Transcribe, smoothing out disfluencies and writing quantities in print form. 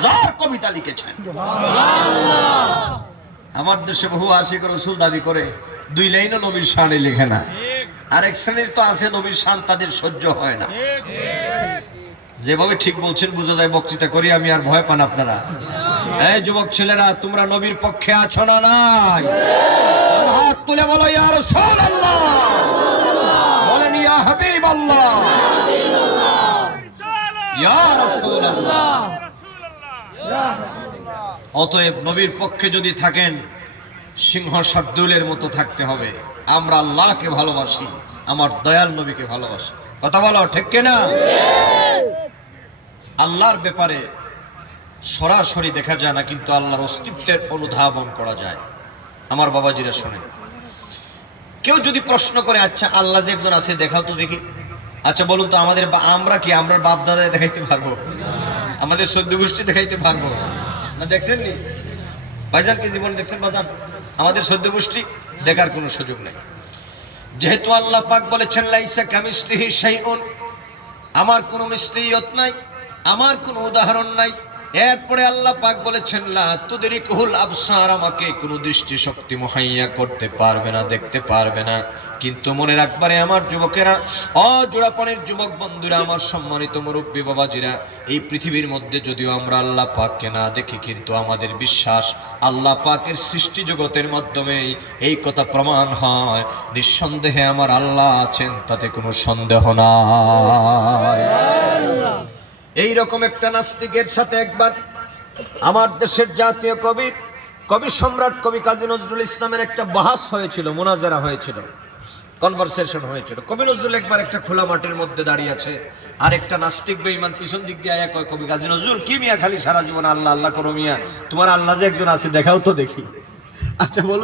হাজার কবিতা লিখেছেন। আমার দেশে বহু আশিক রাসূল দাবি করে 2 লাইনও নবীর শানে লেখে না। আরেক শ্রেণীর তো আছে নবীর শান তাদের সহ্য হয় না। যেভাবে ঠিক বলছেন বোঝা যায় বক্তৃতা করি আমি, আর ভয় পান আপনারা? এই যুবক ছেলেরা, তোমরা নবীর পক্ষে আছো না নাই? হাত তুলে বলো ইয়া রাসূলুল্লাহ, বলেন ইয়া হাবিবাল্লাহ, ইয়া রাসূলুল্লাহ। অতএব নবীর পক্ষে যদি থাকেন সিংহ শার্দুলের মতো থাকতে হবে। আমরা আল্লাহকে ভালোবাসি, আমার দয়াল নবীকে ভালোবাসি। কথা বলো ঠিক কিনা? আল্লাহর ব্যাপারে সরাসরি দেখা যায় না, কিন্তু আল্লাহর অস্তিত্বের অনুধাবন করা যায়। আমার বাবাজিরা শোনেন, কেউ যদি প্রশ্ন করে আচ্ছা আল্লাহ যে একজন আছে দেখাও তো দেখি, আচ্ছা বলুন তো আমরা কি আমরা বাপ দাদা দেখাইতে পারবো? আমাদের সদ্য গোষ্ঠী দেখাইতে পারবো না? দেখছেন নি ভাইজান, কি জীবনে দেখছেন বাজান? আমাদের সদ্য গোষ্ঠী দেখার কোনো সুযোগ নেই। যেহেতু আল্লাহ পাক বলেছেন লাইসা কামিসলিহি শাইউন, আমার কোনো মিসলিয়ত নাই, আমার কোনো উদাহরণ নাই। এরপরে আল্লাহ পাক বলেছেন লা তুদরিকুল আবসার, আমাকে কোনো দৃষ্টি শক্তি মুহাইয়া করতে পারবে না, দেখতে পারবে না। কিন্তু মনে রাখবারে আমার যুবকেরা, অজোড়াপনের যুবক বন্ধুরা, আমার সম্মানিত মুরব্বী বাবাজিরা, এই পৃথিবীর মধ্যে যদিও আমরা আল্লাহ পাককে না দেখি, কিন্তু আমাদের বিশ্বাস আল্লাহ পাকের সৃষ্টি জগতের মাধ্যমে এই কথা প্রমাণ হয়, নিঃসন্দেহে আমার আল্লাহ আছেন, তাতে কোনো সন্দেহ নাই। এইরকম একটা নাস্তিকের সাথে একবার আমার দেশের জাতীয় কবি সম্রাট কবি কাজী নজরুল ইসলামের একটা বাহাস হয়েছিল, মুনাজারা হয়েছিল, কনভারসেশন হয়েছিল। কবি নজরুল একবার একটা খোলা মাঠের মধ্যে দাঁড়িয়ে আছে, আর একটা নাস্তিক বেঈমান পিছন দিক দিয়ে আয়া কয়, কবি কাজী নজরুল, কি মিয়া খালি সারা জীবন আল্লাহ আল্লাহ করো মিয়া, তোমার আল্লাহ যে একজন আছে দেখাও তো দেখি। আচ্ছা বলো